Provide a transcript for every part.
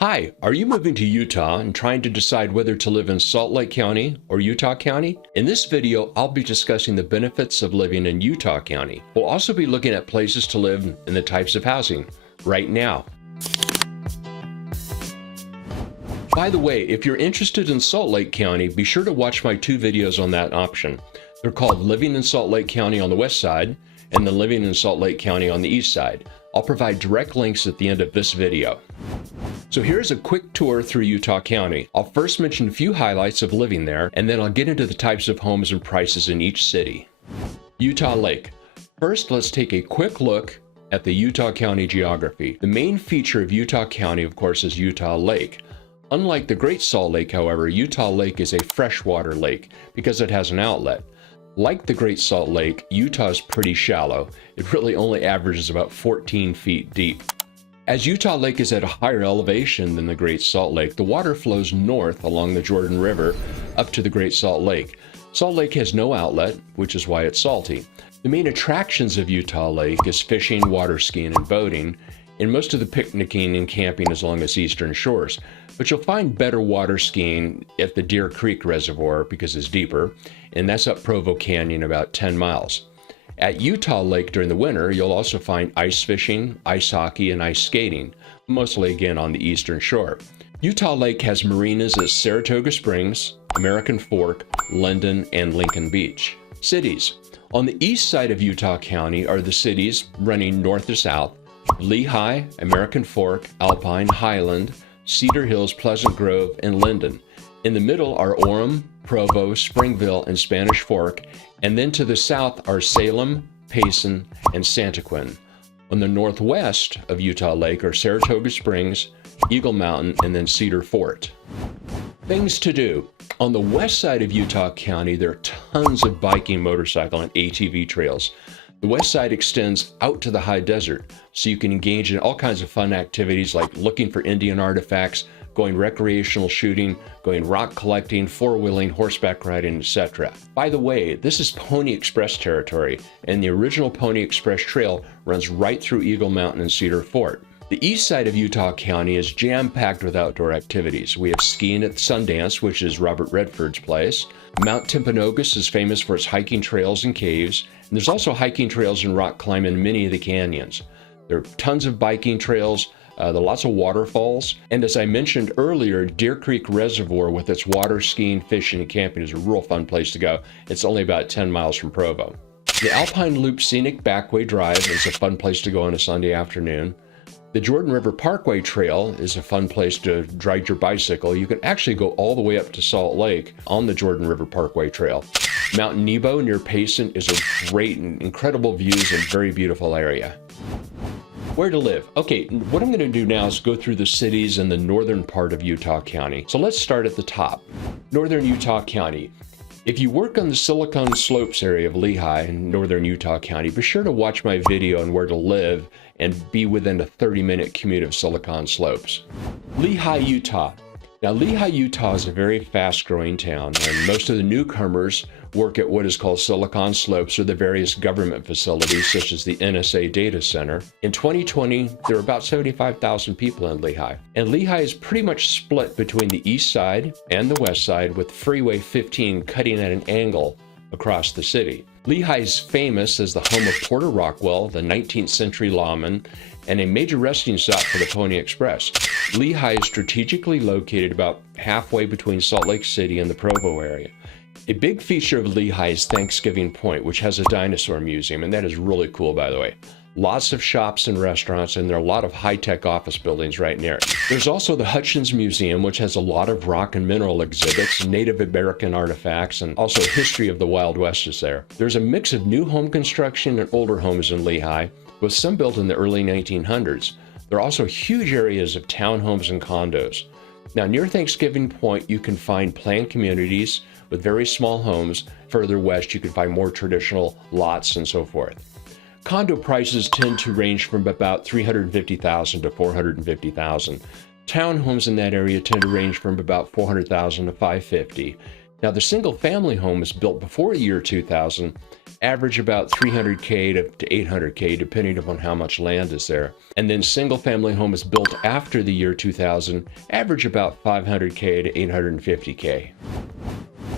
Hi, are you moving to Utah and trying to decide whether to live in Salt Lake County or Utah County? In this video, I'll be discussing the benefits of living in Utah County. We'll also be looking at places to live and the types of housing right now. By the way, if you're interested in Salt Lake County, be sure to watch my two videos on that option. They're called Living in Salt Lake County on the west side and then Living in Salt Lake County on the east side. I'll provide direct links at the end of this video. So here's a quick tour through Utah County. I'll first mention a few highlights of living there, and then I'll get into the types of homes and prices in each city. Utah Lake. First, let's take a quick look at the Utah County geography. The main feature of Utah County, of course, is Utah Lake. Unlike the Great Salt Lake, however, Utah Lake is a freshwater lake because it has an outlet. Like the Great Salt Lake, Utah is pretty shallow. It really only averages about 14 feet deep. As Utah Lake is at a higher elevation than the Great Salt Lake, the water flows north along the Jordan River up to the Great Salt Lake. Salt Lake has no outlet, which is why it's salty. The main attractions of Utah Lake is fishing, water skiing, and boating, and most of the picnicking and camping is along its eastern shores. But you'll find better water skiing at the Deer Creek Reservoir because it's deeper, and that's up Provo Canyon about 10 miles. At Utah Lake during the winter, you'll also find ice fishing, ice hockey, and ice skating, mostly again on the eastern shore. Utah Lake has marinas at Saratoga Springs, American Fork, Linden, and Lincoln Beach. Cities. On the east side of Utah County are the cities running north to south: Lehi, American Fork, Alpine, Highland, Cedar Hills, Pleasant Grove, and Linden. In the middle are Orem, Provo, Springville, and Spanish Fork, and then to the south are Salem, Payson, and Santaquin. On the northwest of Utah Lake are Saratoga Springs, Eagle Mountain, and then Cedar Fort. Things to do. On the west side of Utah County, there are tons of biking, motorcycle, and ATV trails. The west side extends out to the high desert, so you can engage in all kinds of fun activities like looking for Indian artifacts, going recreational shooting, going rock collecting, four-wheeling, horseback riding, etc. By the way, this is Pony Express territory, and the original Pony Express Trail runs right through Eagle Mountain and Cedar Fort. The east side of Utah County is jam-packed with outdoor activities. We have skiing at Sundance, which is Robert Redford's place. Mount Timpanogos is famous for its hiking trails and caves, and there's also hiking trails and rock climbing in many of the canyons. There are tons of biking trails. There are lots of waterfalls, and as I mentioned earlier, Deer Creek Reservoir with its water skiing, fishing, and camping is a real fun place to go. It's only about 10 miles from Provo. The Alpine Loop Scenic Backway Drive is a fun place to go on a Sunday afternoon. The Jordan River Parkway Trail is a fun place to ride your bicycle. You can actually go all the way up to Salt Lake on the Jordan River Parkway Trail. Mount Nebo near Payson is a great and incredible views and very beautiful area. Where to live? Okay, what I'm going to do now is go through the cities in the northern part of Utah County. So let's start at the top. Northern Utah County. If you work on the Silicon Slopes area of Lehi in northern Utah County, be sure to watch my video on where to live and be within a 30-minute commute of Silicon Slopes. Lehi, Utah. Now, Lehi, Utah is a very fast-growing town, and most of the newcomers work at what is called Silicon Slopes or the various government facilities, such as the NSA Data Center. In 2020, there were about 75,000 people in Lehi, and Lehi is pretty much split between the east side and the west side, with Freeway 15 cutting at an angle across the city. Lehi is famous as the home of Porter Rockwell, the 19th century lawman, and a major resting stop for the Pony Express. Lehi is strategically located about halfway between Salt Lake City and the Provo area. A big feature of Lehi is Thanksgiving Point, which has a dinosaur museum, and that is really cool, by the way. Lots of shops and restaurants, and there are a lot of high-tech office buildings right near it. There's also the Hutchins Museum, which has a lot of rock and mineral exhibits, Native American artifacts, and also history of the Wild West is there. There's a mix of new home construction and older homes in Lehi, with some built in the early 1900s. There are also huge areas of townhomes and condos. Now, near Thanksgiving Point, you can find planned communities with very small homes. Further west, you can find more traditional lots and so forth. Condo prices tend to range from about $350,000 to $450,000. Townhomes in that area tend to range from about $400,000 to $550,000. Now, the single-family home is built before the year 2000 average about 300K to 800K, depending upon how much land is there. And then single-family homes built after the year 2000 average about 500K to 850K.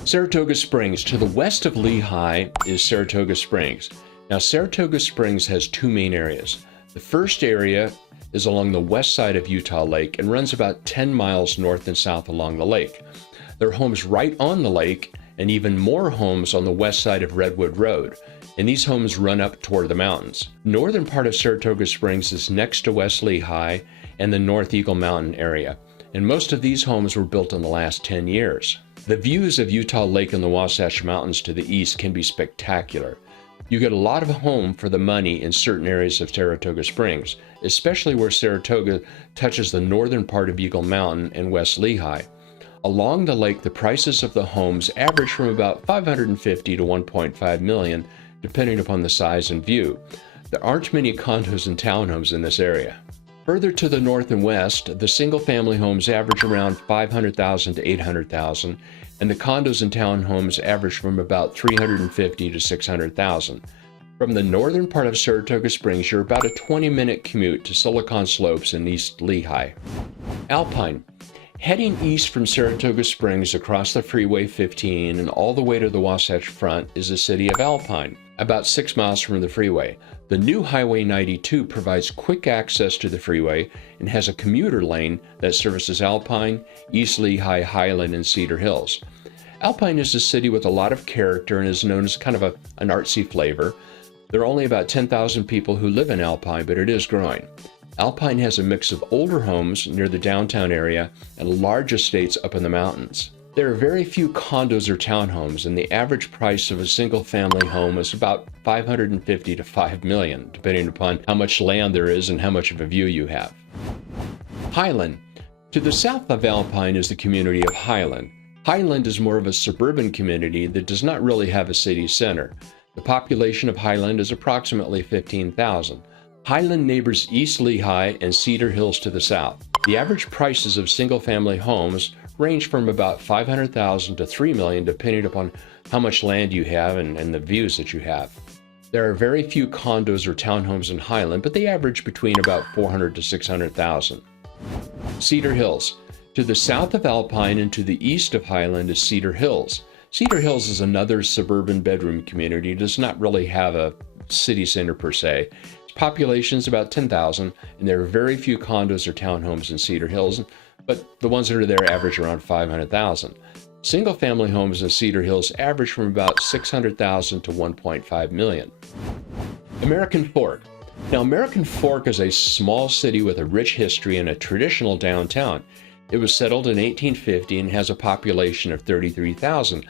Saratoga Springs. To the west of Lehi is Saratoga Springs. Now, Saratoga Springs has two main areas. The first area is along the west side of Utah Lake and runs about 10 miles north and south along the lake. There are homes right on the lake and even more homes on the west side of Redwood Road, and these homes run up toward the mountains. Northern part of Saratoga Springs is next to West Lehi and the North Eagle Mountain area, and most of these homes were built in the last 10 years. The views of Utah Lake and the Wasatch Mountains to the east can be spectacular. You get a lot of home for the money in certain areas of Saratoga Springs, especially where Saratoga touches the northern part of Eagle Mountain and West Lehi. Along the lake, the prices of the homes average from about $550 to $1.5 million, depending upon the size and view. There aren't many condos and townhomes in this area. Further to the north and west, the single-family homes average around $500,000 to $800,000, and the condos and townhomes average from about $350,000 to $600,000. From the northern part of Saratoga Springs, you're about a 20-minute commute to Silicon Slopes in East Lehi. Alpine. Heading east from Saratoga Springs across the Freeway 15 and all the way to the Wasatch Front is the city of Alpine, about 6 miles from the freeway. The new Highway 92 provides quick access to the freeway and has a commuter lane that services Alpine, East Lehi, Highland, and Cedar Hills. Alpine is a city with a lot of character and is known as kind of an artsy flavor. There are only about 10,000 people who live in Alpine, but it is growing. Alpine has a mix of older homes near the downtown area and large estates up in the mountains. There are very few condos or townhomes, and the average price of a single-family home is about $550,000 to $5 million, depending upon how much land there is and how much of a view you have. Highland. To the south of Alpine is the community of Highland. Highland is more of a suburban community that does not really have a city center. The population of Highland is approximately 15,000. Highland neighbors East Lehi and Cedar Hills to the south. The average prices of single-family homes range from about $500,000 to $3 million, depending upon how much land you have and the views that you have. There are very few condos or townhomes in Highland, but they average between about $400,000 to $600,000. Cedar Hills. To the south of Alpine and to the east of Highland is Cedar Hills. Cedar Hills is another suburban bedroom community. It does not really have a city center per se. Its population is about 10,000, and there are very few condos or townhomes in Cedar Hills, but the ones that are there average around 500,000. Single-family homes in Cedar Hills average from about 600,000 to 1.5 million. American Fork. Now, American Fork is a small city with a rich history and a traditional downtown. It was settled in 1850 and has a population of 33,000.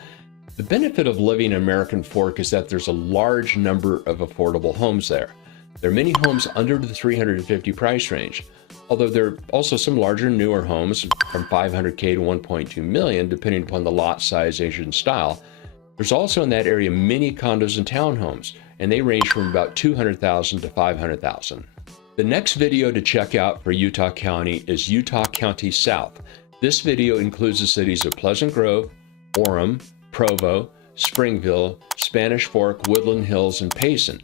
The benefit of living in American Fork is that there's a large number of affordable homes there. There are many homes under the 350 price range, although there are also some larger, newer homes from 500K to 1.2 million, depending upon the lot size, age, and style. There's also in that area many condos and townhomes, and they range from about 200,000 to 500,000. The next video to check out for Utah County is Utah County South. This video includes the cities of Pleasant Grove, Orem, Provo, Springville, Spanish Fork, Woodland Hills, and Payson.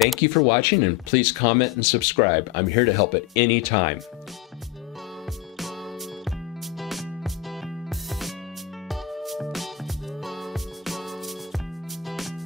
Thank you for watching, and please comment and subscribe. I'm here to help at any time.